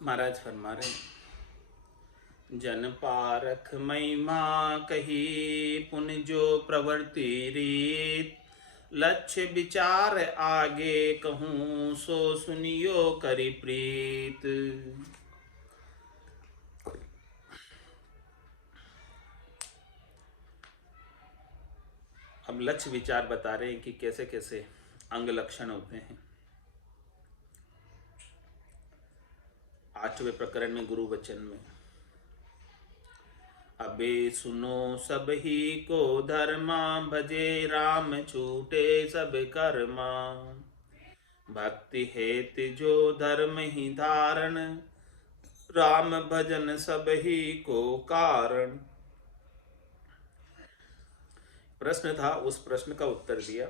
महाराज फरमा रहे हैं, जन पारख महिमा कही पुन जो प्रवृत्ति रीत, लक्ष्य विचार आगे कहूँ सो सुनियो करि प्रीत। अब लक्ष्य विचार बता रहे हैं कि कैसे कैसे अंग लक्षण होते हैं। 8वें प्रकरण में गुरु वचन में, अबे सुनो सब ही को धर्मा, भजे राम छूटे सब कर्मा। भक्ति हेतु जो धर्म ही धारण, राम भजन सब ही को कारण। प्रश्न था, उस प्रश्न का उत्तर दिया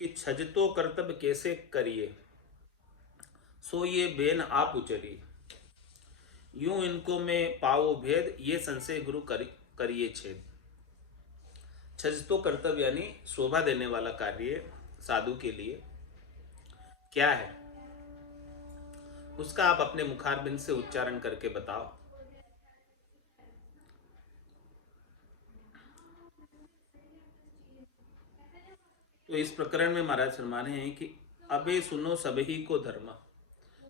कि छज तो कर्तव्य कैसे करिए, सो ये बेन आप उचरिए। यूं इनको में पाओ भेद, ये संशय गुरु करिए छेद। छज तो कर्तव्य यानी शोभा देने वाला कार्य साधु के लिए क्या है, उसका आप अपने मुखारबिंद से उच्चारण करके बताओ। तो इस प्रकरण में महाराज फरमाने हैं कि अबे सुनो सभी को धर्म,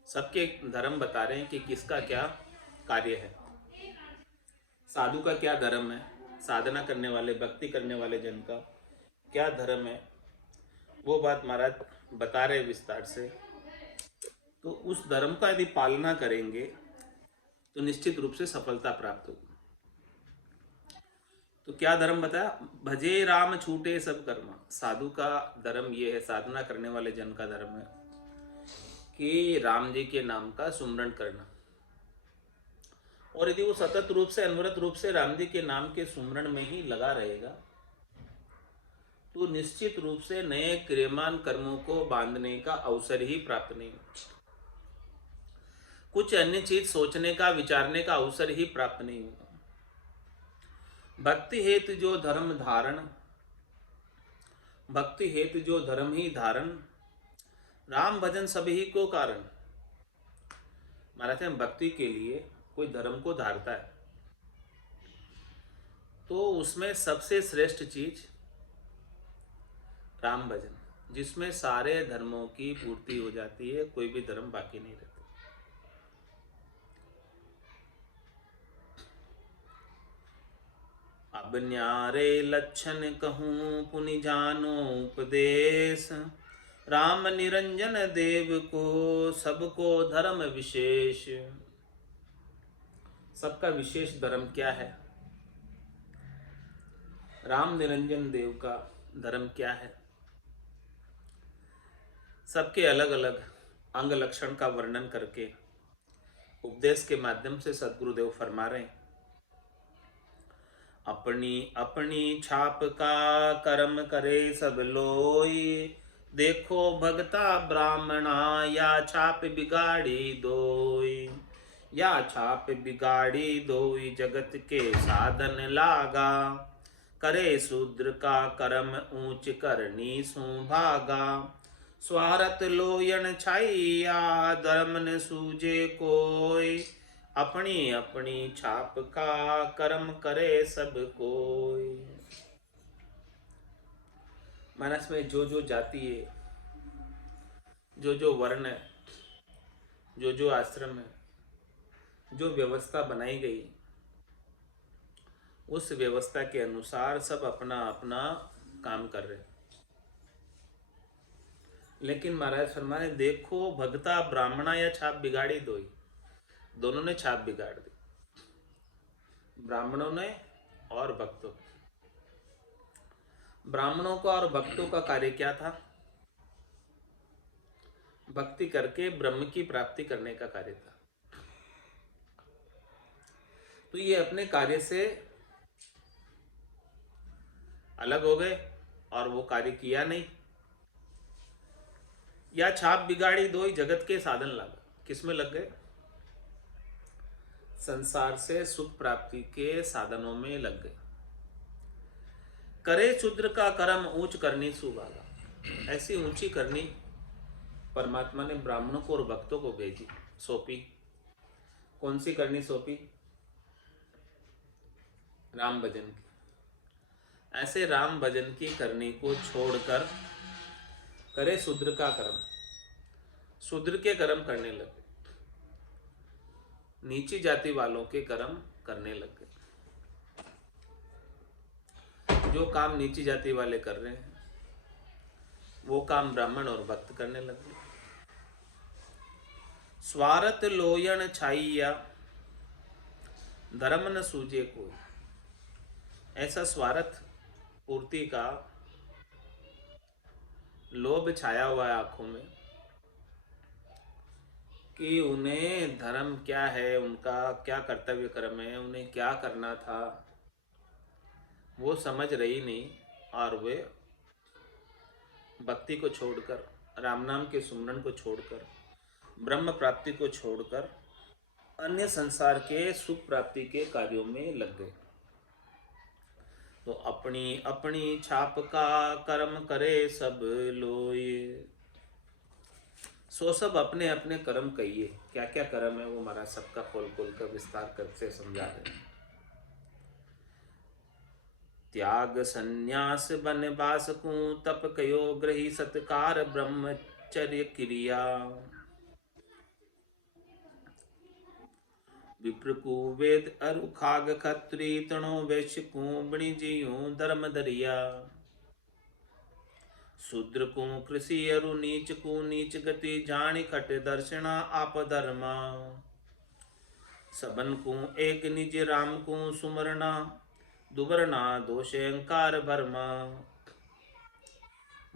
सबके धर्म बता रहे हैं कि किसका क्या कार्य है, साधु का क्या धर्म है, साधना करने वाले भक्ति करने वाले जन का क्या धर्म है, वो बात महाराज बता रहे विस्तार से। तो उस धर्म का यदि पालना करेंगे तो निश्चित रूप से सफलता प्राप्त होगी। तो क्या धर्म बताया, भजे राम छूटे सब कर्म। साधु का धर्म ये है, साधना करने वाले जन का धर्म है कि राम जी के नाम का सुमरण करना, और यदि वो सतत रूप से अनवरत रूप से राम जी के नाम के सुमरण में ही लगा रहेगा तो निश्चित रूप से नए क्रियमान कर्मों को बांधने का अवसर ही प्राप्त नहीं होगा, कुछ अन्य चीज सोचने का विचारने का अवसर ही प्राप्त नहीं होगा। भक्ति हेतु जो धर्म धारण, भक्ति हेतु जो धर्म ही धारण, राम भजन सभी को कारण। महाराज हैं, भक्ति के लिए कोई धर्म को धारता है तो उसमें सबसे श्रेष्ठ चीज राम भजन, जिसमें सारे धर्मों की पूर्ति हो जाती है, कोई भी धर्म बाकी नहीं रहता। अब न्यारे लक्षण कहूँ पुनि जानो उपदेश, राम निरंजन देव को सबको धर्म विशेष। सबका विशेष धर्म क्या है, राम निरंजन देव का धर्म क्या है, सबके अलग अलग अंग लक्षण का वर्णन करके उपदेश के माध्यम से सदगुरुदेव फरमा रहे हैं, अपनी अपनी छाप का कर्म करे सब लोई, देखो भगता ब्राह्मणा या छाप बिगाड़ी दोई। या छाप बिगाड़ी दोई जगत के साधन लागा, करे शूद्र का कर्म ऊंच करनी सुभागा। स्वार्थ लोयन छाइया धर्म न सूझे कोई, अपनी अपनी छाप का कर्म करे सब कोई। मानस में जो जो जाति है, जो जो वर्ण है, जो जो आश्रम है, जो व्यवस्था बनाई गई, उस व्यवस्था के अनुसार सब अपना अपना काम कर रहे हैं। लेकिन महाराज फरमाने, देखो भगता ब्राह्मणा या छाप बिगाड़ी दोई, दोनों ने छाप बिगाड़ दी, ब्राह्मणों ने और भक्तों। ब्राह्मणों का और भक्तों का कार्य क्या था, भक्ति करके ब्रह्म की प्राप्ति करने का कार्य था। तो ये अपने कार्य से अलग हो गए और वो कार्य किया नहीं। या छाप बिगाड़ी दो जगत के साधन लगा, किसमें लग गए, संसार से सुख प्राप्ति के साधनों में लग गए। करे शूद्र का कर्म ऊंच करनी सुभागा, ऐसी ऊंची करनी परमात्मा ने ब्राह्मणों को और भक्तों को भेजी, सौंपी। कौन सी करनी सौंपी? राम भजन की। ऐसे राम भजन की करनी को छोड़कर करे शूद्र का कर्म, शूद्र के कर्म करने लगे, नीची जाति वालों के कर्म करने लगे। जो काम नीची जाति वाले कर रहे हैं वो काम ब्राह्मण और भक्त करने लगे। स्वार्थ लोयन छाइया धर्म न सूझे कोई। ऐसा स्वार्थ पूर्ति का लोभ छाया हुआ है आंखों में कि उन्हें धर्म क्या है, उनका क्या कर्तव्य कर्म है, उन्हें क्या करना था, वो समझ रही नहीं। और वे भक्ति को छोड़कर, राम नाम के सुमरन को छोड़कर, ब्रह्म प्राप्ति को छोड़कर अन्य संसार के सुख प्राप्ति के कार्यों में लग गए। तो अपनी अपनी छाप का कर्म करे सब लोए। सो सब अपने अपने कर्म कहिए। क्या क्या कर्म है वो हमारा सबका खोल खोल कर विस्तार करके समझा रहे हैं। त्याग संन्यास बनवास को तप कयो ग्रही सत्कार ब्रह्मचर्य क्रिया। विप्र को वेद अरु खाग खत्री तणो वैश्य को बणिजियो धर्म दरिया। शूद्र को कृषि अरु नीच को नीच गति जानी खट दर्शना आप धर्मा। सबन को एक निज राम को सुमरना दुबरना दोष अहंकार भरमा।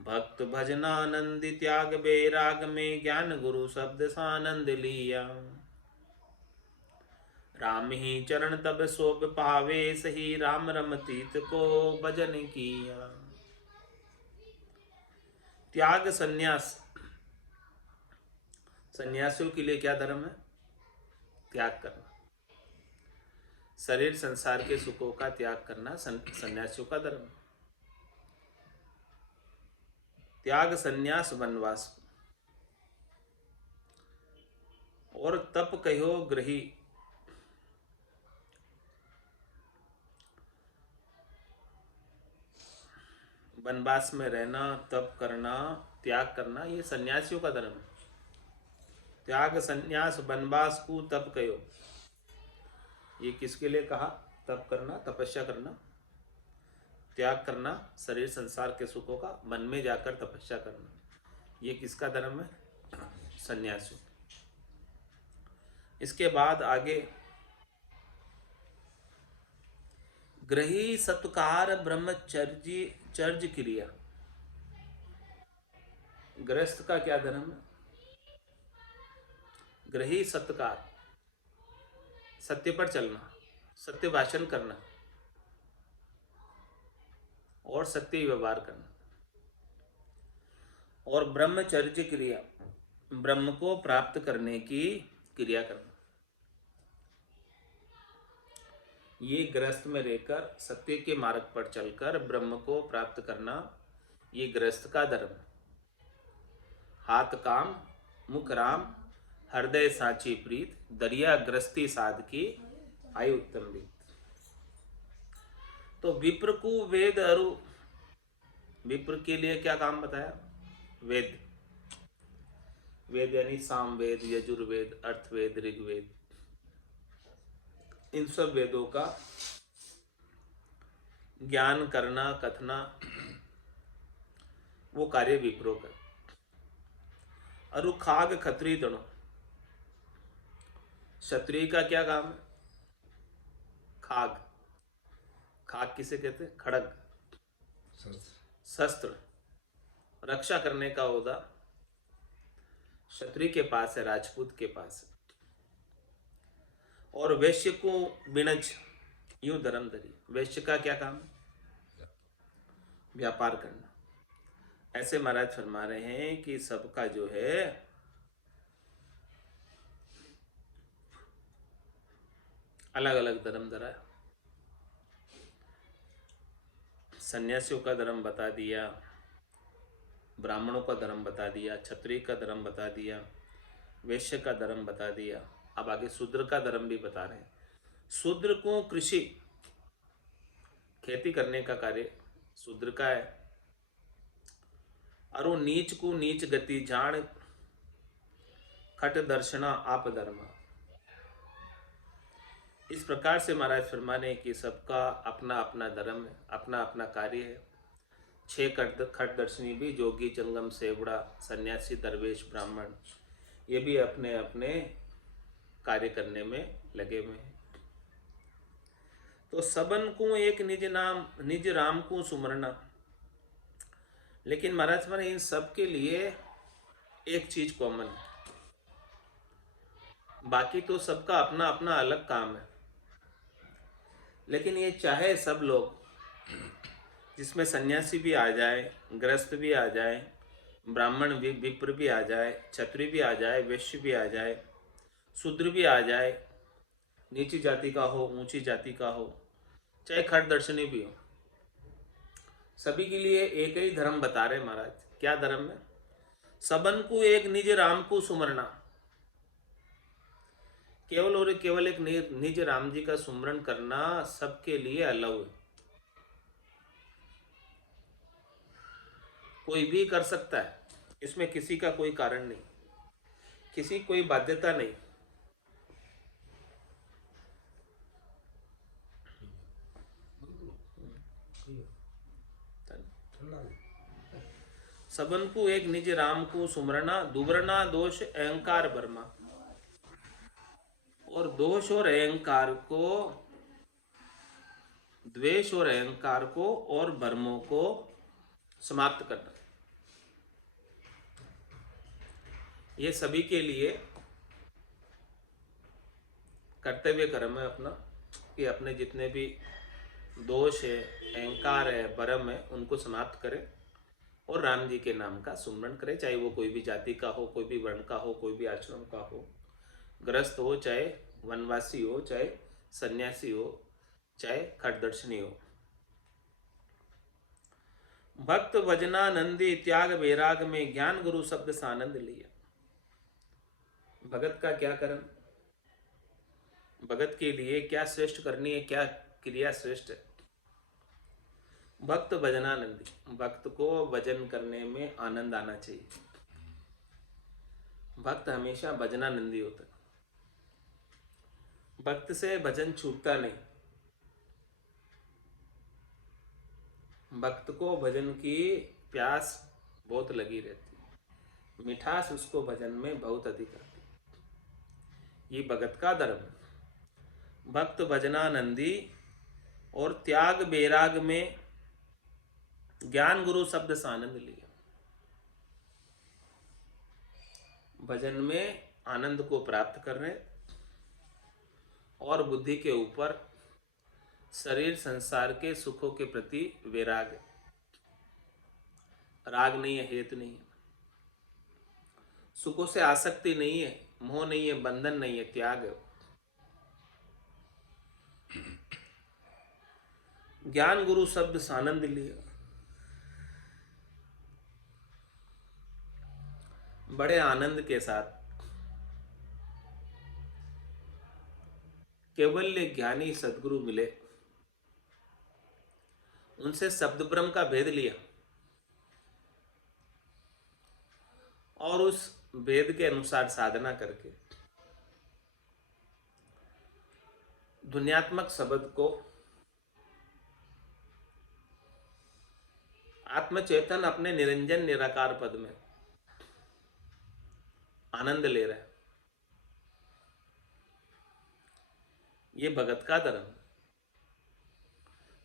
भक्त भजनानंद त्याग बैराग में ज्ञान गुरु शब्द सानंद लिया। राम ही चरण तब शोभ पावे सही राम रमतीत को भजन किया। त्याग संन्यास, सन्यासियों के लिए क्या धर्म है? त्याग करना, शरीर संसार के सुखों का त्याग करना सन्यासियों का धर्म। त्याग संन्यास वनवास और तप कहो ग्रही। वनवास में रहना, तप करना, त्याग करना, ये सन्यासियों का धर्म है। त्याग संन्यास वनवास को तप कहो, ये किसके लिए कहा? तप करना, तपस्या करना, त्याग करना शरीर संसार के सुखों का, मन में जाकर तपस्या करना, ये किसका धर्म है? सन्यासियों। इसके बाद आगे ग्रही सत्कार ब्रह्मचर्य चर्य क्रिया। गृहस्थ का क्या धर्म है? ग्रही सत्कार, सत्य पर चलना, सत्य भाषण करना और सत्य व्यवहार करना। और ब्रह्मचर्य क्रिया, ब्रह्म को प्राप्त करने की क्रिया करना। ये गृहस्थ में रहकर सत्य के मार्ग पर चलकर ब्रह्म को प्राप्त करना, ये गृहस्थ का धर्म। हाथ काम मुख राम हृदय साची प्रीत दरिया गृहस्थी साध की आयु उत्तम रीत। तो विप्र को वेद अरु, विप्र के लिए क्या काम बताया? वेद, वेद यानी सामवेद, यजुर्वेद, अर्थवेद, ऋग्वेद, इन सब वेदों का ज्ञान करना, कथना, वो कार्य विप्रो का। अरु खाग खत्री तणो, क्षत्रिय का क्या काम है? खाग, खाग किसे कहते हैं? खड़ग, शस्त्र, रक्षा करने का ओहदा क्षत्रिय के पास है, राजपूत के पास है। और वैश्य को बिणज, यूं धर्मधरी। वैश्य का क्या काम? व्यापार करना। ऐसे महाराज फरमा रहे हैं कि सबका जो है अलग अलग धर्म धरा। सन्यासियों का धर्म बता दिया, ब्राह्मणों का धर्म बता दिया, क्षत्रिय का धर्म बता दिया, वैश्य का धर्म बता दिया, अब आगे शूद्र का धर्म भी बता रहे हैं। शूद्र को कृषि, खेती करने का कार्य शूद्र का है। और वो नीच को नीच गति जान, खट दर्शना आप धर्मा। इस प्रकार से महाराज फरमाने कि सबका अपना अपना धर्म है, अपना अपना कार्य है। 6 खट दर्शनी भी जोगी जंगम सेवड़ा सन्यासी दरवेश ब्राह्मण, ये भी अपने अपने कार्य करने में लगे हुए हैं। तो सबन को एक निज नाम निज राम को सुमरना। लेकिन महाराज फरमाने इन सब के लिए एक चीज कॉमन है, बाकी तो सबका अपना अपना अलग काम है। लेकिन ये चाहे सब लोग, जिसमें सन्यासी भी आ जाए, गृहस्थ भी आ जाए, ब्राह्मण भी, विप्र भी आ जाए, क्षत्रिय भी आ जाए, वैश्य भी आ जाए, शूद्र भी आ जाए, नीची जाति का हो, ऊंची जाति का हो, चाहे खट दर्शनी भी हो, सभी के लिए एक ही धर्म बता रहे महाराज। क्या धर्म है? सबन को एक निज राम को सुमरना। केवल और केवल एक निज राम जी का सुमरण करना सबके लिए अलाउ है। कोई भी कर सकता है, इसमें किसी का कोई कारण नहीं, किसी कोई बाध्यता नहीं। सबन को एक निज राम को सुमरना, दुबरना दोष अहंकार बर्मा। और दोष और अहंकार को, द्वेष और अहंकार को और भ्रमों को समाप्त करना, ये सभी के लिए कर्तव्य कर्म है अपना, कि अपने जितने भी दोष है, अहंकार है, भ्रम है, उनको समाप्त करे और राम जी के नाम का सुमरण करे। चाहे वो कोई भी जाति का हो, कोई भी वर्ण का हो, कोई भी आश्रम का हो, गृहस्थ हो, चाहे वनवासी हो, चाहे सन्यासी हो, चाहे खटदर्शनी हो। भक्त भजनानंदी त्याग वैराग में ज्ञान गुरु शब्द से आनंद लिया। भगत का क्या कर्म, भगत के लिए क्या श्रेष्ठ करनी है, क्या क्रिया श्रेष्ठ है? भक्त भजनानंदी, भक्त को भजन करने में आनंद आना चाहिए। भक्त हमेशा भजनानंदी होता है, भक्त से भजन छूटता नहीं। भक्त को भजन की प्यास बहुत लगी रहती है, मिठास उसको भजन में बहुत अधिक आती है। ये भगत का धर्म है। भक्त भजनानंदी और त्याग बैराग में ज्ञान गुरु शब्द से आनंद लिया। भजन में आनंद को प्राप्त करने और बुद्धि के ऊपर शरीर संसार के सुखों के प्रति वैराग, राग नहीं है, हेत नहीं है, सुखों से आसक्ति नहीं है, मोह नहीं है, बंधन नहीं है, त्याग है। ज्ञान गुरु शब्द से आनंद लिया, बड़े आनंद के साथ केवल ज्ञानी सदगुरु मिले, उनसे शब्द ब्रह्म का भेद लिया और उस भेद के अनुसार साधना करके दुनियात्मक शब्द को आत्मचेतन अपने निरंजन निराकार पद में आनंद ले रहा है। ये भगत का धर्म,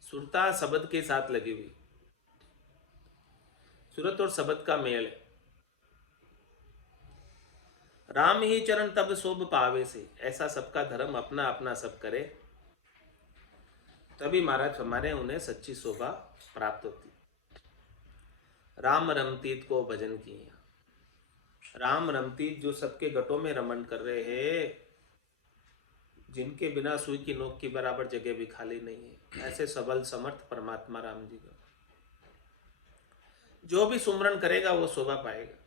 सुरता शब्द के साथ लगी हुई, सुरत और शब्द का मेल है। राम ही चरण तब शोभ पावे से, ऐसा सबका धर्म अपना अपना सब करे, तभी महाराज हमारे उन्हें सच्ची शोभा प्राप्त होती। राम रमतीत को भजन किया, राम रमतीत जो सबके गटों में रमन कर रहे हैं, जिनके बिना सुई की नोक की बराबर जगह भी खाली नहीं है, ऐसे सबल समर्थ परमात्मा राम जी का जो भी सुमरण करेगा वो शोभा पाएगा।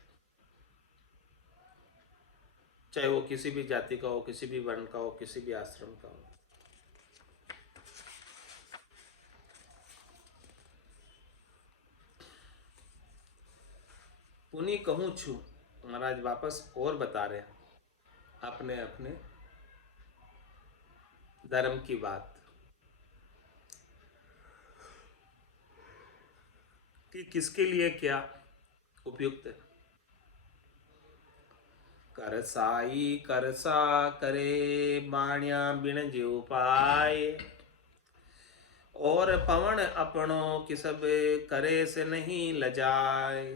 चाहे वो किसी भी जाति का हो, किसी भी वर्ण का हो, किसी भी आश्रम का हो। पुनि कहूँ छू, महाराज वापस और बता रहे हैं अपने अपने धर्म की बात कि किसके लिए क्या उपयुक्त है। करसाई करसा करे बाणिया बिन जो पाए, और पवन अपनों कि सब करे से नहीं लजाए।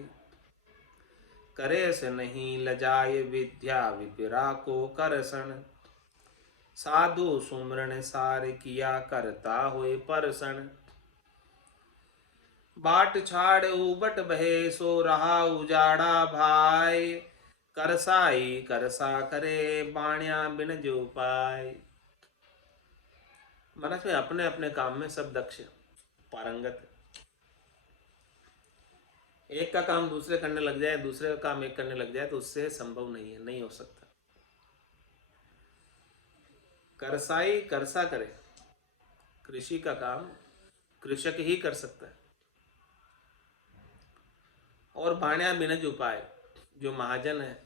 करे से नहीं लजाए विद्या विपिरा को करसन, साधु सुमरण सार किया करता हुए परसन। बाट छाड़ उबट बहे सो रहा उजाड़ा भाई, करसाई करसा करे बाणिया बिन जो पाए। महाराज में अपने अपने काम में सब दक्ष पारंगत है। एक का काम दूसरे करने लग जाए, दूसरे का काम एक करने लग जाए, तो उससे संभव नहीं है, नहीं हो सकता। करसाई करसा करे, कृषि का काम कृषक ही कर सकता है। और बाण्या बिनज उपाय, जो महाजन है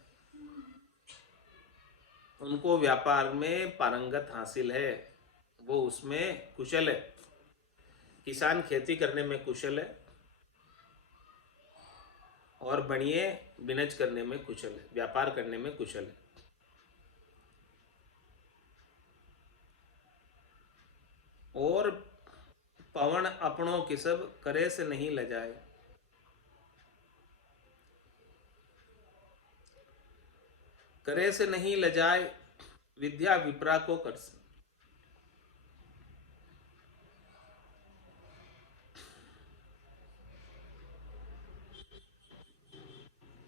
उनको व्यापार में पारंगत हासिल है, वो उसमें कुशल है। किसान खेती करने में कुशल है और बनिए बिनज करने में कुशल है, व्यापार करने में कुशल है। और पवन अपनों की सब करे से नहीं लजाए। करे से नहीं लजाए विद्या विप्रा को कर से।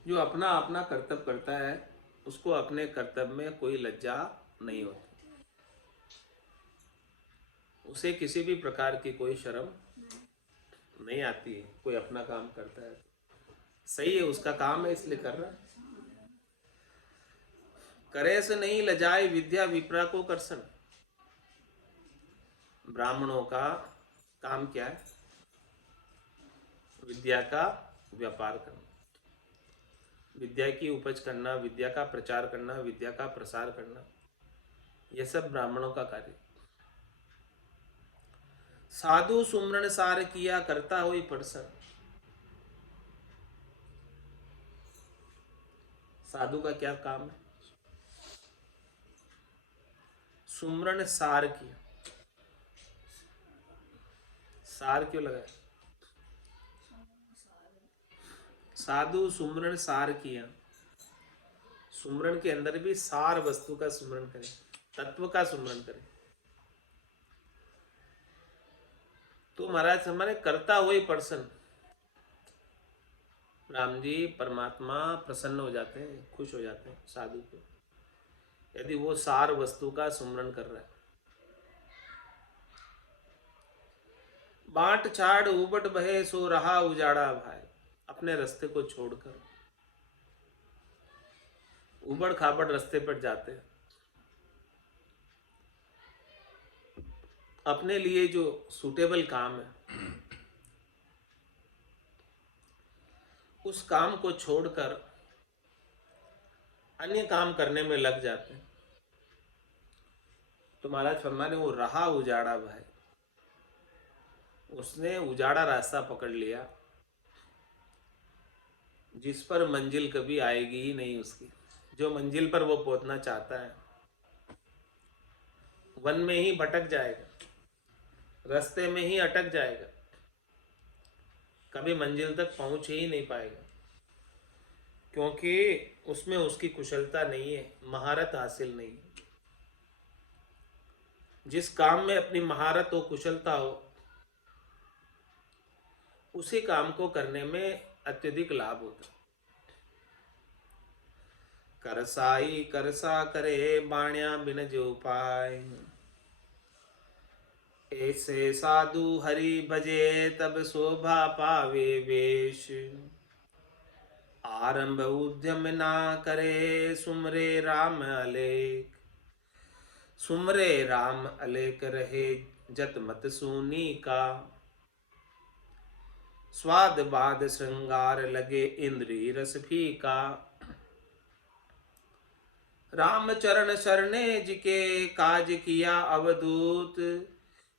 जो अपना अपना कर्तव्य करता है उसको अपने कर्तव्य में कोई लज्जा नहीं होती, उसे किसी भी प्रकार की कोई शर्म नहीं आती है। कोई अपना काम करता है सही है, उसका काम है इसलिए कर रहा है। करे से नहीं लजाए विद्या विप्रा को करसन। ब्राह्मणों का काम क्या है? विद्या का व्यापार करना, विद्या की उपज करना, विद्या का प्रचार करना, विद्या का प्रसार करना, यह सब ब्राह्मणों का कार्य। साधु सुमरण सार किया करता हुई परसन। साधु का क्या काम है? सुमरण सार किया। सार क्यों लगाया? साधु सुमरण सार किया। सुमरण के अंदर भी सार वस्तु का सुमरण करें, तत्व का सुमरण करें। तो महाराज हमारे करता हुए पर्सन राम जी परमात्मा प्रसन्न हो जाते हैं, खुश हो जाते हैं साधु को, यदि वो सार वस्तु का सुमरण कर रहा है। बाट छाड़ उबट बहे सो रहा उजाड़ा भाई, अपने रास्ते को छोड़कर उबड़ खाबड़ रास्ते पर जाते हैं, अपने लिए जो सूटेबल काम है उस काम को छोड़कर अन्य काम करने में लग जाते हैं। तो महाराज फरमाने वो रहा उजाड़ा भाई, उसने उजाड़ा रास्ता पकड़ लिया जिस पर मंजिल कभी आएगी ही नहीं उसकी। जो मंजिल पर वो पहुंचना चाहता है वन में ही भटक जाएगा, रास्ते में ही अटक जाएगा, कभी मंजिल तक पहुंच ही नहीं पाएगा, क्योंकि उसमें उसकी कुशलता नहीं है, महारत हासिल नहीं है। जिस काम में अपनी महारत हो, कुशलता हो, उसी काम को करने में अत्यधिक लाभ होता है। करसाई करसा करे बाण्या बिन जो पाए, ऐसे साधु हरि भजे तब शोभा पावे वेश। आरंभ उद्यम ना करे, सुमरे राम अलेख। सुमरे राम अलेख रहे, जत मत सूनी का। स्वाद बाद श्रृंगार लगे, इंद्रिय रस फीका। राम चरण शरणे जिके, काज किया अवधूत।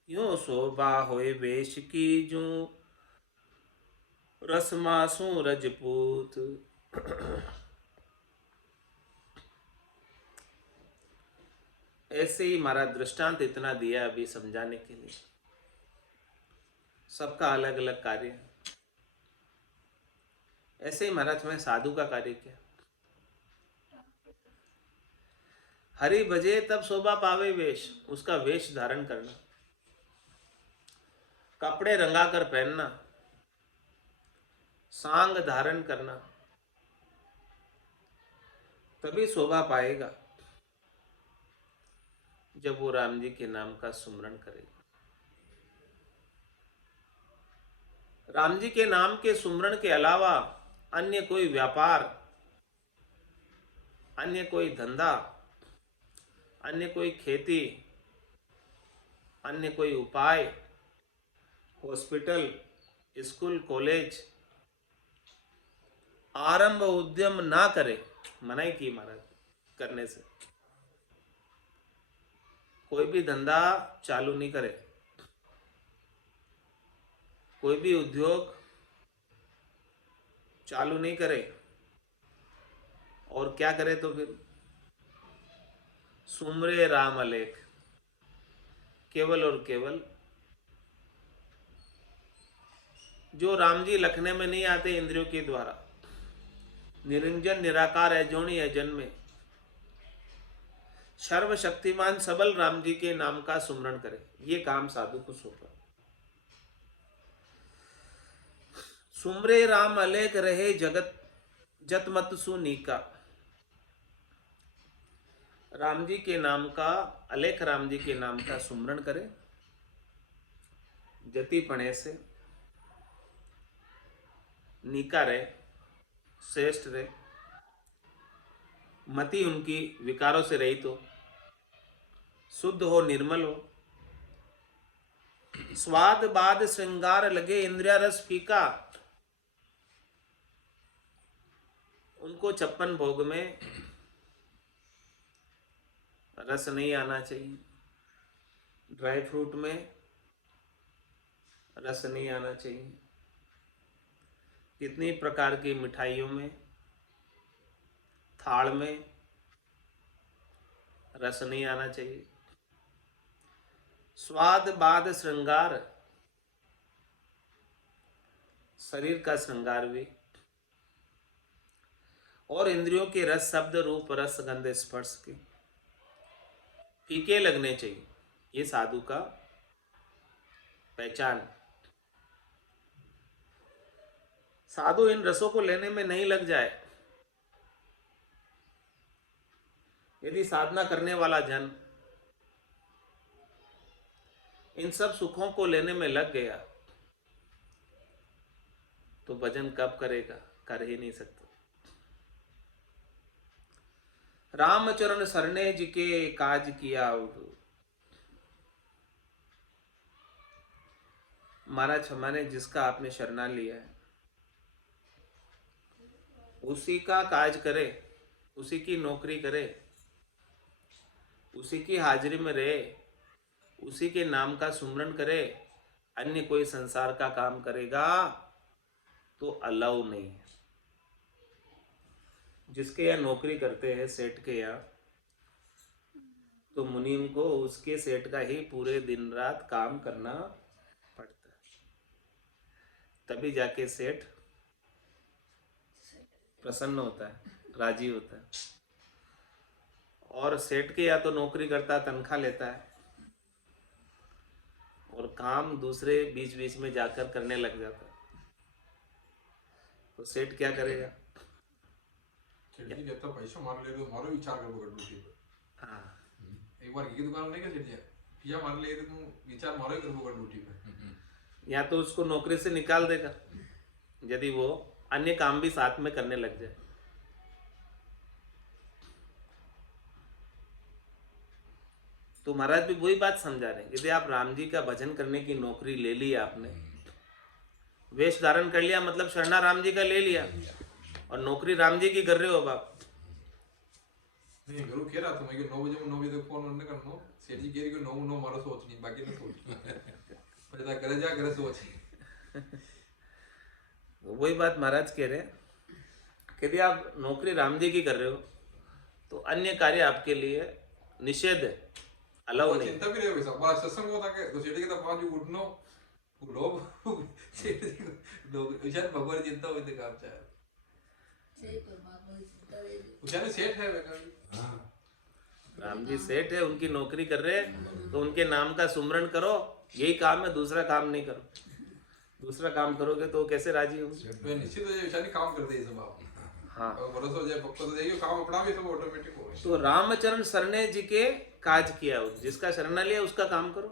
यूं शोभा होए वेश की, जू रसमासु रजपूत। ऐसे ही हमारा दृष्टांत इतना दिया अभी समझाने के लिए। सबका अलग अलग कार्य है। ऐसे ही महाराज में साधु का कार्य क्या? हरि भजे तब शोभा पावे वेश, उसका वेश धारण करना, कपड़े रंगा कर पहनना, सांग धारण करना, तभी शोभा पाएगा जब वो राम जी के नाम का सुमरण करेगा। राम जी के नाम के सुमरण के अलावा अन्य कोई व्यापार, अन्य कोई धंधा, अन्य कोई खेती, अन्य कोई उपाय, हॉस्पिटल, स्कूल, कॉलेज, आरंभ उद्यम ना करे, मनाही की महाराज करने से। कोई भी धंधा चालू नहीं करे, कोई भी उद्योग चालू नहीं करे, और क्या करे तो फिर सुमरे राम अलेख, केवल और केवल जो राम जी लखने में नहीं आते इंद्रियों के द्वारा, निरंजन निराकार है जोनी है जन्मे, सर्वशक्तिमान सबल राम जी के नाम का सुमरण करे, ये काम साधु को सौंपा। सुमरे राम अलेख रहे, जगत जत मत सुनीका। राम जी के नाम का, अलेख राम जी के नाम का सुमरण करे, जतिपणे से, नीका रहे, श्रेष्ठ रहे, मति उनकी विकारों से रहित हो, शुद्ध हो, निर्मल हो। स्वाद बाद श्रृंगार लगे, इंद्रिया रस फीका। उनको 56 भोग में रस नहीं आना चाहिए, ड्राई फ्रूट में रस नहीं आना चाहिए, कितनी प्रकार की मिठाइयों में, थाल में रस नहीं आना चाहिए। स्वाद बाद श्रृंगार, शरीर का श्रृंगार भी, और इंद्रियों के रस, शब्द, रूप, रस, गंध, स्पर्श के फीके लगने चाहिए। ये साधु का पहचान। साधु इन रसों को लेने में नहीं लग जाए। यदि साधना करने वाला जन इन सब सुखों को लेने में लग गया तो भजन कब करेगा? कर ही नहीं सकता। रामचरण सरने जी के, काज किया अवधूत। महाराज हमारे जिसका आपने शरणा लिया है, उसी का काज करे, उसी की नौकरी करे, उसी की हाजिरी में रहे, उसी के नाम का सुमरण करे। अन्य कोई संसार का काम करेगा तो अलाउ नहीं है। जिसके यहाँ नौकरी करते हैं सेठ के यहाँ, तो मुनीम को उसके सेठ का ही पूरे दिन रात काम करना पड़ता है, तभी जाके सेठ प्रसन्न होता है, राजी होता है। और सेठ के या तो नौकरी करता है, तनख्वाह लेता है, और काम दूसरे बीच बीच में जाकर करने लग जाता है, तो सेठ क्या करेगा? सेठ कहता पैसा मार ले तो मारो विचार कर बगड़ ड्यूटी पे। हाँ, एक बार की दुकान नहीं क्या सेठ जी, पिया मार ले तो तुम विचार मारो कर बगड़ ड्यूटी पे। या तो उसको नौकरी से निकाल देगा यदि वो अन्य काम भी साथ में करने लग जाए। तो महाराज भी वही बात समझा रहे हैं, यदि आप राम जी का भजन करने की नौकरी ले ली आपने, वेश धारण कर लिया, मतलब शरणा राम जी का ले लिया, और नौकरी राम जी की कर रहे हो अब आप। नहीं गुरु कह रहा था मैं कि 9 बजे 9 बजे तक फोन ऑन करनो सेठ जी कह रही कि 9 मारो सोच नहीं बाकी ना सोच पता करे जा करे सोच। वही बात महाराज कह रहे हैं कि यदि आप नौकरी राम जी की कर रहे हो तो अन्य कार्य आपके लिए निषेध है, अलाउ नहीं। चिंता भी रहे वैसा बात सत्संग होता के तो सेठ जी का 5 उठनो लोग सेठ जी को लोग शायद भगवान चिंता होती है काम चाहे उसे सेठ है बेकार। राम जी सेठ है, उनकी नौकरी कर रहे हैं तो उनके नाम का सुमरण करो, यही काम है, दूसरा काम नहीं करो। दूसरा काम करोगे तो कैसे राजी होंगे? वे निश्चित हो जाए काम कर दे सब आप। हाँ, भरोसा हो जाए पक्का तो देखिए काम अपना भी सब ऑटोमेटिक हो गया। तो रामचरण शरणे जी के काज किया, जिसका शरणा लिया उसका काम करो,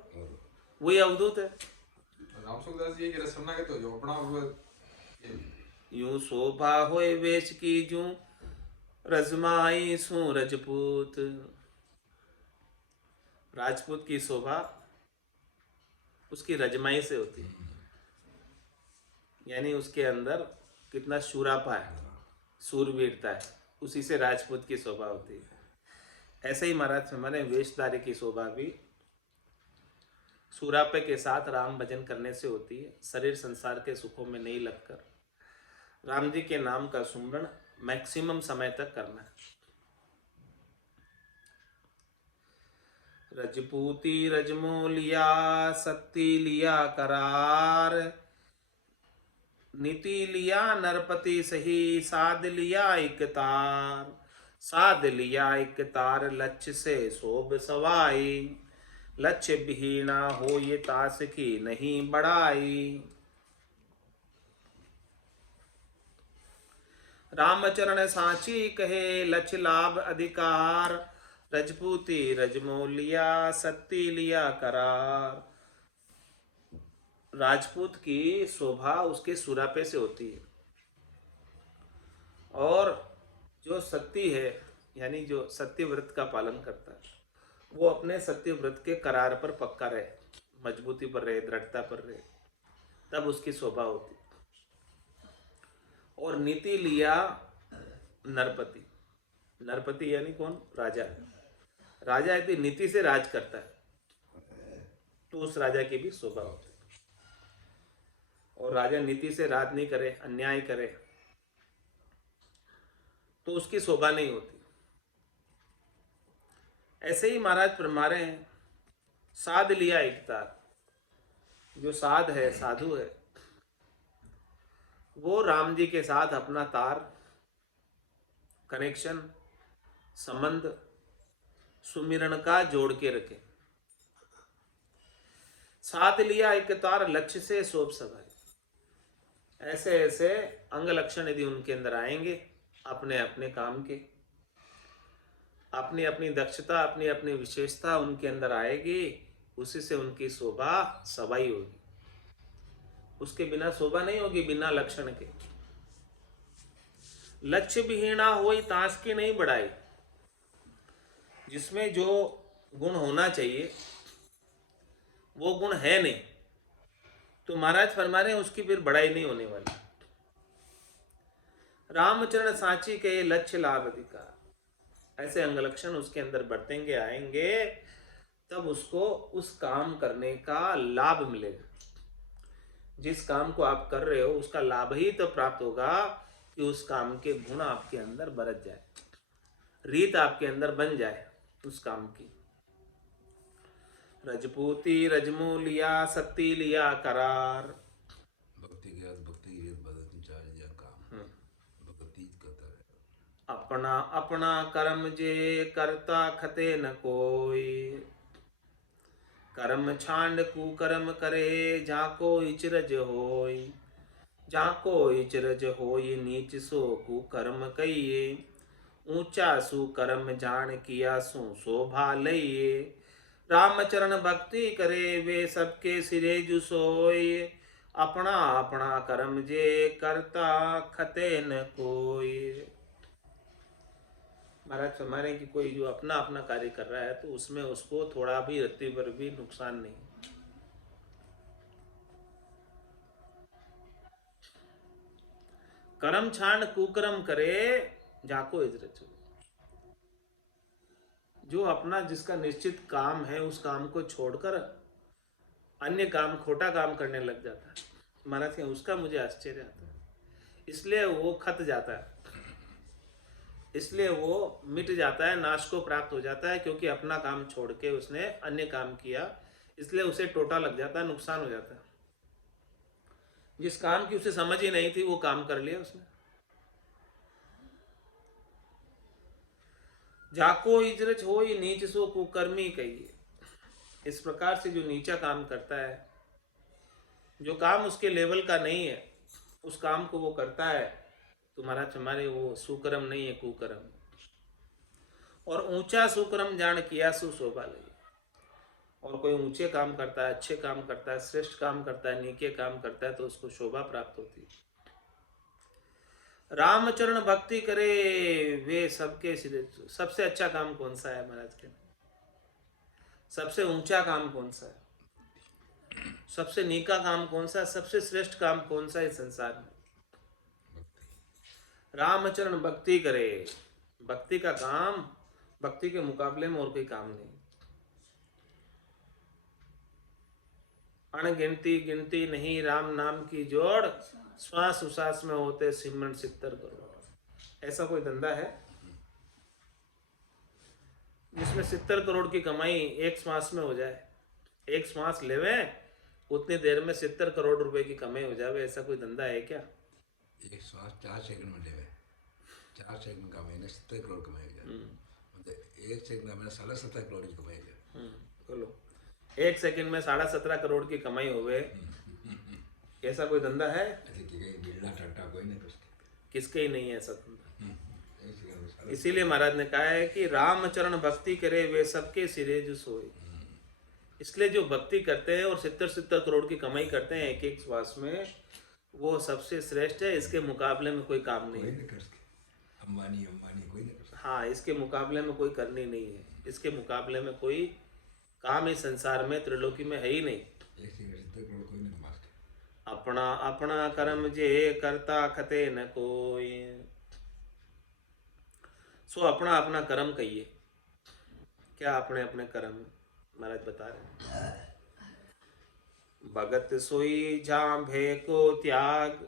वही अवधूत है। राम सुखदास ये कह रहे शरणा के तो जो अपना यूं शोभा होए वेश की जूं रजमाई सू रजपूत। राजपूत की शोभा उसकी रजमाई से होती है, यानी उसके अंदर कितना शूरापा है, सूरवीरता है, उसी से राजपूत की शोभा होती है। ऐसे ही महाराज हमारे वेशधारी की शोभा भी सूरापे के साथ राम भजन करने से होती है। शरीर संसार के सुखों में नहीं लगकर राम जी के नाम का सुमरण मैक्सिमम समय तक करना है। रजपूती रजमो लिया सत्ती लिया करार, नीति लिया नरपति सही साध लिया एक तार। साध लिया एक तार लक्ष्य से शोभ सवाई, लक्ष्य विहीना हो ये तास की नहीं बढ़ाई। रामचरण सांची कहे लक्ष्य लाभ अधिकार, रजपूती रजमो लिया सत्ती लिया करार। राजपूत की शोभा उसके सुरापे से होती है, और जो सत्ती है यानी जो सत्य व्रत का पालन करता है वो अपने सत्य व्रत के करार पर पक्का रहे, मजबूती पर रहे, दृढ़ता पर रहे, तब उसकी शोभा होती। और नीति लिया नरपति, नरपति यानी कौन? राजा। राजा यदि नीति से राज करता है तो उस राजा की भी शोभा होती है, और राजा नीति से राज नहीं करे, अन्याय करे तो उसकी शोभा नहीं होती। ऐसे ही महाराज फरमा रहे हैं, साध लिया एक तार। जो साध है, साधु है, वो राम जी के साथ अपना तार, कनेक्शन, संबंध, सुमिरन का जोड़ के रखे। साथ लिया एक तार लक्ष्य से शोभ सवाई। ऐसे ऐसे अंग लक्षण यदि उनके अंदर आएंगे अपने अपने काम के, अपनी अपनी दक्षता, अपनी अपनी विशेषता उनके अंदर आएगी, उसी से उनकी शोभा सवाई होगी। उसके बिना शोभा नहीं होगी, बिना लक्षण के। लक्ष्य विहीना होई ताश की नहीं बढ़ाई। जिसमें जो गुण होना चाहिए वो गुण है नहीं, तो महाराज फरमा रहे हैं उसकी फिर बढ़ाई नहीं होने वाली। रामचरण सांची के लक्ष्य लाभ अधिकार, ऐसे अंग लक्षण उसके अंदर बढ़तेंगे आएंगे, तब उसको उस काम करने का लाभ मिलेगा। जिस काम को आप कर रहे हो उसका लाभ ही तो प्राप्त होगा कि उस काम के गुण आपके अंदर बरत जाए, रीत आपके अंदर बन जाए उस काम की। रजपूती रजमो लिया सत्ती लिया करार। भक्ति के भक्ति बदन चाहे जा काम भक्ति करता है। अपना अपना कर्म जे करता खते न कोई, कर्म छांड कुकर्म करे जाको इचरज होय। जाको इचरज होय नीच सो कुकर्म कहिए, ऊंचा सुकर्म जान किया सो शोभा लइए। रामचरण भक्ति करे वे सबके सिरे जुसोय, अपना अपना कर्म जे करता खते न कोई। महाराज हमारे कि कोई जो अपना अपना कार्य कर रहा है तो उसमें उसको थोड़ा भी रत्ती भर भी नुकसान नहीं। कर्म छांड कुकर्म करे जाको इजरत। जो अपना जिसका निश्चित काम है उस काम को छोड़कर अन्य काम खोटा काम करने लग जाता है महाराज के, उसका मुझे आश्चर्य आता है। इसलिए वो खत जाता है, इसलिए वो मिट जाता है, नाश को प्राप्त हो जाता है, क्योंकि अपना काम छोड़ के उसने अन्य काम किया, इसलिए उसे टोटा लग जाता है, नुकसान हो जाता है। जिस काम की उसे समझ ही नहीं थी वो काम कर लिया उसने। जाको इजरच हो नीच सो कुकर्मी कहिए। इस प्रकार से जो नीचा काम करता है, जो काम उसके लेवल का नहीं है, उस काम को वो करता है, तुम्हारा हमारे वो सुकर्म नहीं है, कुकर्म। और ऊंचा सुकर्म जान किया सु शोभा लगी। और कोई ऊंचे काम करता है, अच्छे काम करता है, श्रेष्ठ काम करता है, नीके काम करता है तो उसको शोभा प्राप्त होती है। रामचरण भक्ति करे वे सबके सिरे। सबसे अच्छा काम कौन सा है महाराज के? सबसे ऊंचा काम कौन सा है? सबसे नीका काम कौन सा है? सबसे श्रेष्ठ काम कौन सा है संसार में? रामचरण भक्ति करे। भक्ति का काम, भक्ति के मुकाबले में और कोई काम नहीं। अणगिनती गिनती नहीं राम नाम की जोड़, श्वास उश्वास में होते सिमरन 70 करोड़। ऐसा कोई धंधा है जिसमें 70 करोड़ की कमाई एक श्वास में हो जाए? एक श्वास लेवे उतनी देर में 70 करोड़ रुपए की कमाई हो जावे, ऐसा कोई धंधा है क्या? एक श्वास 4 सेकंड में लेवे, 4 सेकंड का महीने 70 करोड़ कमाई हो जाए, मतलब 1 सेकंड में 17.5 करोड़ की कमाई हो जाए। बोलो, 1 सेकंड में 17.5 करोड़ की कमाई होवे, ऐसा कोई धंधा है? ऐसे कि कहीं बिल्ला टट्टा कोई नहीं कर किसके ही नहीं है ऐसा धंधा। सकता। इसीलिए महाराज ने कहा है कि रामचरण भक्ति करे वे सबके सिरे जो सोए। इसलिए जो भक्ति करते हैं और 70 करोड़ की कमाई करते हैं एक एक श्वास में, वो सबसे श्रेष्ठ है। इसके मुकाबले में कोई काम नहीं कोई है। नहीं कर सकते, अंबानी कोई नहीं कर सकता। हाँ, इसके मुकाबले में कोई करनी नहीं है। इसके मुकाबले में कोई काम इस संसार में, त्रिलोकी में है ही नहीं। 1 सेकंड 70 करोड़ कोई नहीं कमा सकता। अपना अपना कर्म जे करता खते न कोई। सो अपना अपना कर्म कहिए। क्या अपने अपने कर्म महाराज बता रहे हैं। भगत सोई जहाँ भय को त्याग,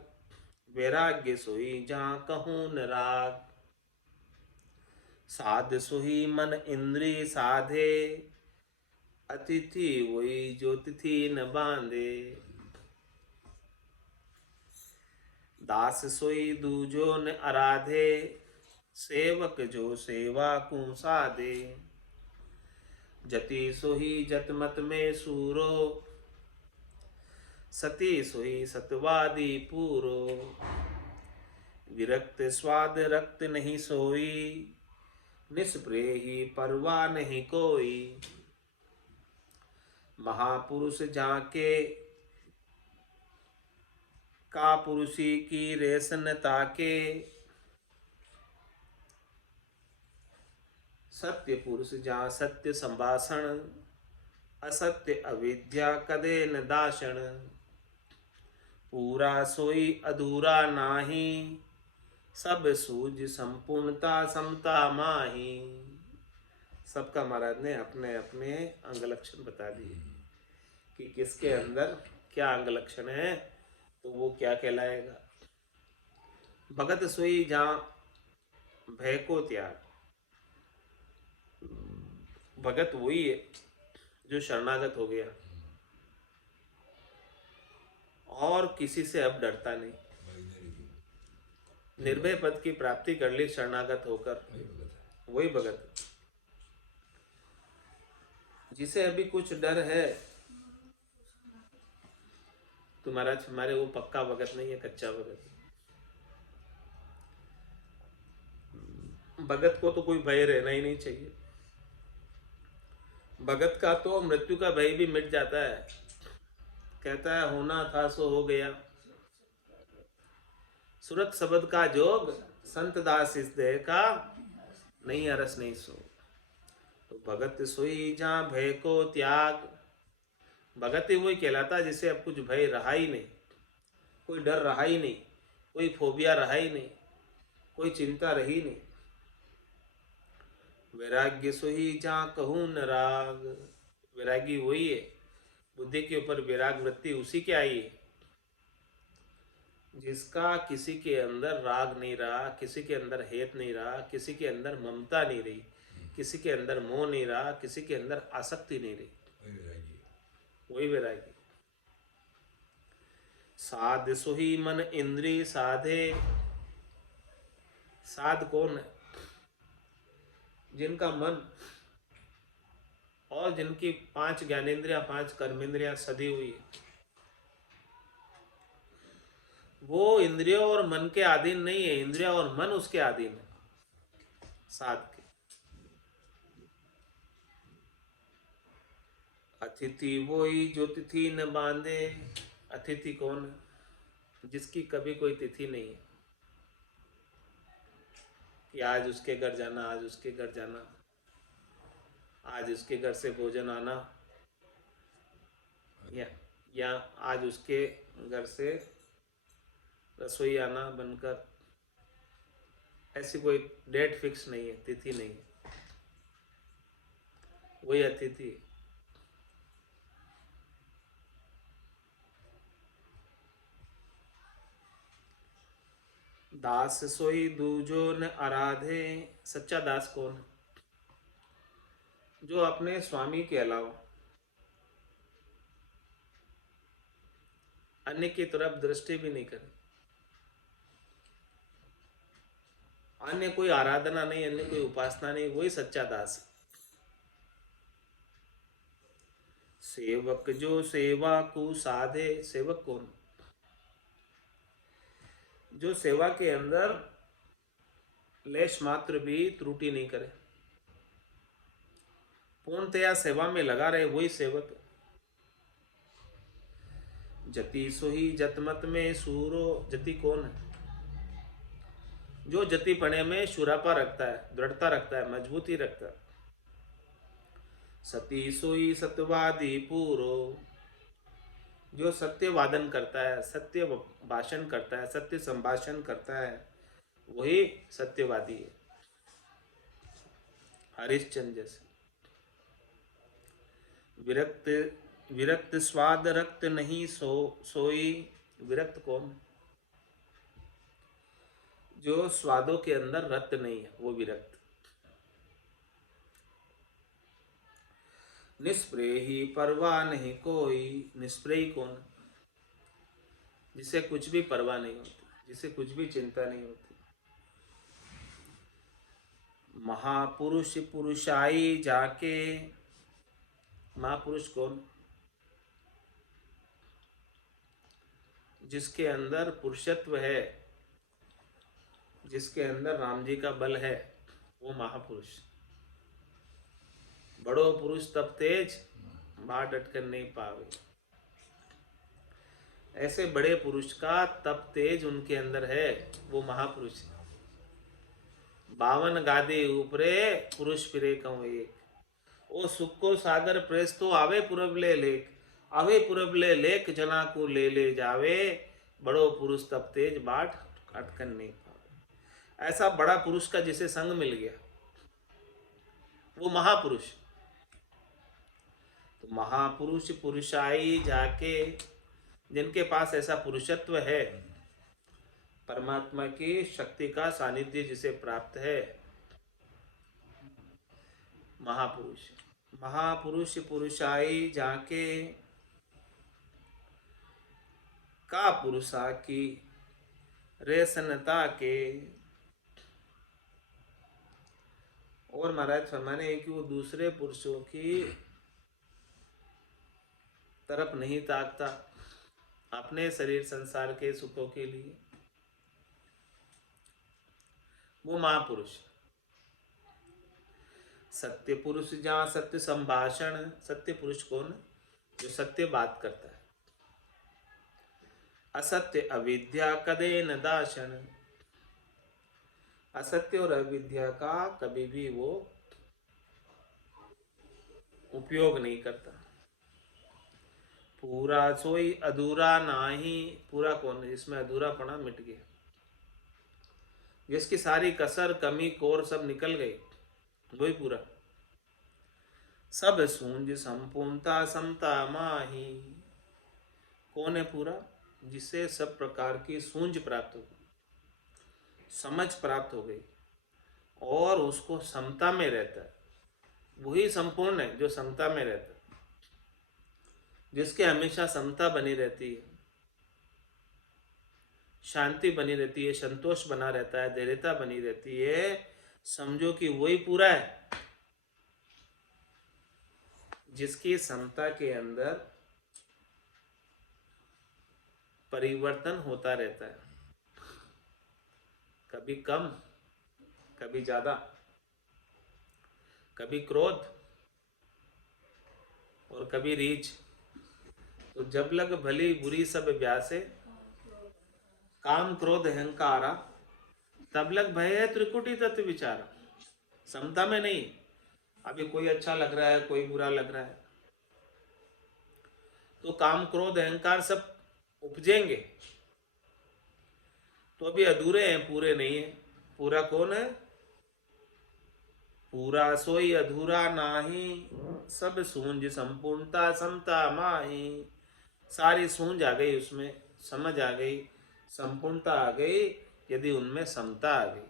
वैराग्य सोई जहाँ कहूँ न राग। साध सोई मन इंद्रिय साधे, अतिथि वही जो तिथि न बांधे। दास सोई दूजो न आराधे, सेवक जो सेवा को साधे। जति सोही जतमत में सूरो, सती सोही सतवादी पूरो। विरक्त स्वाद रक्त नहीं सोई, निष्प्रेही परवा नहीं कोई। महापुरुष जाके का पुरुषी की रेसन ताके। सत्य पुरुष जहाँ सत्य संभाषण, असत्य अविद्या कदे न दाषण। पूरा सोई अधूरा नाही, सब सूझ संपूर्णता समता माही। सबका महाराज ने अपने अपने अंग लक्षण बता दिए कि किसके अंदर क्या अंग लक्षण है तो वो क्या कहलाएगा। भगत सोई जहाँ भय को त्याग। भगत वही है जो शरणागत हो गया और किसी से अब डरता नहीं। निर्भय पद की प्राप्ति कर ली शरणागत होकर, वही भगत। जिसे अभी कुछ डर है तो महाराज हमारे वो पक्का भगत नहीं है, कच्चा भगत। भगत को तो कोई भय रहना ही नहीं चाहिए। भगत का तो मृत्यु का भय भी मिट जाता है। कहता है होना था सो हो गया, सुरत शब्द का जोग, संत दास इस देह का, नहीं अरस नहीं सो। तो भगत सोई जहाँ भय को त्याग, भगत ही वही कहलाता है जिसे अब कुछ भय रहा ही नहीं, कोई डर रहा ही नहीं, कोई फोबिया रहा ही नहीं, कोई चिंता रही नहीं। वैराग्य सोही जहाँ कहूँ न राग, वैरागी वही है, बुद्धि के ऊपर वैराग वृत्ति उसी के आई है जिसका किसी के अंदर राग नहीं रहा, किसी के अंदर हेत नहीं रहा, किसी के अंदर ममता नहीं रही, किसी के अंदर मोह नहीं रहा, किसी के अंदर आसक्ति नहीं रही, वही वैरागी। वही वैरागी। साध सोही मन इंद्रिय साधे, साध कौन है? जिनका मन और जिनकी 5 ज्ञानेंद्रियां 5 कर्मेंद्रियां सधी हुई है, वो इंद्रियों और मन के अधीन नहीं है, इंद्रिया और मन उसके अधीन है, साध के। अतिथि वही जो तिथि न बांधे, अतिथि कौन है? जिसकी कभी कोई तिथि नहीं है कि आज उसके घर जाना, आज उसके घर जाना, आज उसके घर से भोजन आना, या आज उसके घर से रसोई आना बनकर, ऐसी कोई डेट फिक्स नहीं है, तिथि नहीं है, वही अतिथि है। दास सोई दूजो न आराधे, सच्चा दास कौन है? जो अपने स्वामी के अलावा अन्य की तरफ दृष्टि भी नहीं करे, अन्य कोई आराधना नहीं, अन्य कोई उपासना नहीं, वही सच्चा दास है। सेवक जो सेवा को साधे, सेवक कौन? जो सेवा के अंदर लेश मात्र भी त्रुटि नहीं करे, पूर्णतया सेवा में लगा रहे, वही सेवक है। जति सोही जतमत में सूरो, जति कौन है? जो जति पने में शुरापा रखता है, दृढ़ता रखता है, मजबूती रखता है। सती सोई सत्यवादी पूरो, जो सत्य वादन करता है, सत्य भाषण करता है, सत्य संभाषण करता है, वही सत्यवादी है। हरिश्चंद्र जैसे। विरक्त विरक्त स्वाद रक्त नहीं सोई, विरक्त कौन? जो स्वादों के अंदर रक्त नहीं है, वो विरक्त। निष्प्रेही परवाह नहीं कोई, निष्प्रेही कौन? जिसे कुछ भी परवाह नहीं होती, जिसे कुछ भी चिंता नहीं होती। महापुरुष पुरुषाई जाके, महापुरुष कौन? जिसके अंदर पुरुषत्व है, जिसके अंदर राम जी का बल है, वो महापुरुष। बड़ो पुरुष तब तेज, बाट अटकर नहीं पावे। ऐसे बड़े पुरुष का तप तेज उनके अंदर है, वो महापुरुष है। 52 गादे ऊपरे पुरुष फिरे कहूँ एक, ओ सुख को सागर प्रेस तो आवे पुरबले लेख, आवे पुरबले लेख जना को ले जावे, बड़ो पुरुष तब तेज बाट अटकर नहीं पावे। ऐसा बड़ा पुरुष का जिसे संग मिल गया, वो महापुरुष। तो महापुरुष पुरुषाई जाके, जिनके पास ऐसा पुरुषत्व है, परमात्मा की शक्ति का सानिध्य जिसे प्राप्त है, महापुरुष। महापुरुष पुरुषाई जाके, का पुरुषा की रेसनता के। और महाराज फरमाने हैं कि वो दूसरे पुरुषों की तरफ नहीं ताकता अपने शरीर संसार के सुखों के लिए, वो महापुरुष। सत्य पुरुष जहाँ सत्य संभाषण, सत्य पुरुष कौन? जो सत्य बात करता है, असत्य अविद्या कदे न दाशन। असत्य और अविद्या का कभी भी वो उपयोग नहीं करता। पूरा सोई अधूरा नाही, पूरा कौन है? जिसमें अधूरापना मिट गया, जिसकी सारी कसर कमी कोर सब निकल गई, वही पूरा। सब सूंझ संपूर्णता समता माही। कौन है पूरा? जिसे सब प्रकार की सूंझ प्राप्त हो गई, समझ प्राप्त हो गई, और उसको समता में रहता है। वही संपूर्ण है जो समता में रहता है, जिसके हमेशा समता बनी रहती है, शांति बनी रहती है, संतोष बना रहता है, धैर्यता बनी रहती है। समझो कि वही पूरा है, जिसकी समता के अंदर परिवर्तन होता रहता है, कभी कम, कभी ज्यादा, कभी क्रोध और कभी रीझ। तो जब लग भली बुरी सब व्यासे, काम क्रोध अहंकारा, तब लग भय है त्रिकुटी तत्व विचारा। समता में नहीं, अभी कोई अच्छा लग रहा है, कोई बुरा लग रहा है, तो काम क्रोध अहंकार सब उपजेंगे, तो अभी अधूरे हैं, पूरे नहीं है। पूरा कौन है? पूरा सोई अधूरा नाही, सब सूंझ संपूर्णता समता माही। सारी सूंझ आ गई, उसमें समझ आ गई, संपूर्णता आ गई, यदि उनमें समता आ गई,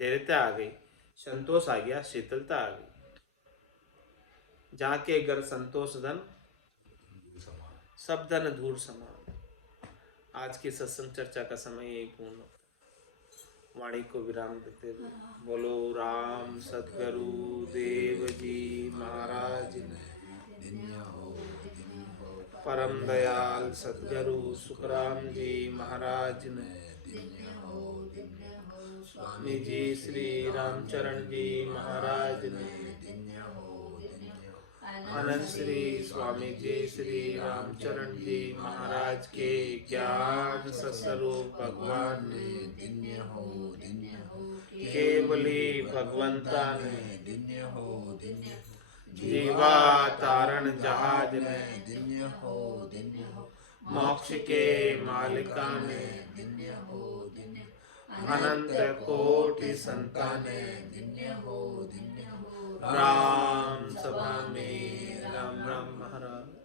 धैर्यता आ गई, संतोष आ गया, शीतलता आ गई। जाके घर संतोष धन, सब धन धूर समान। आज की सत्संग चर्चा का समय यही पूर्ण होता है। वाणी को विराम देते हुए बोलो राम सद्गुरु देव जी महाराज परम दयाल सद्गुरु सुखराम जी महाराज ने, स्वामी जी श्री रामचरण जी महाराज ने, अनंत श्री स्वामी जी श्री रामचरण जी महाराज के ज्ञान स्वरूप भगवान ने, केवली भगवंता ने, जीवा तारण जहाज ने, मोक्ष के मालिका ने, अनंत कोटि संताने, राम सभा में राम राम महाराज।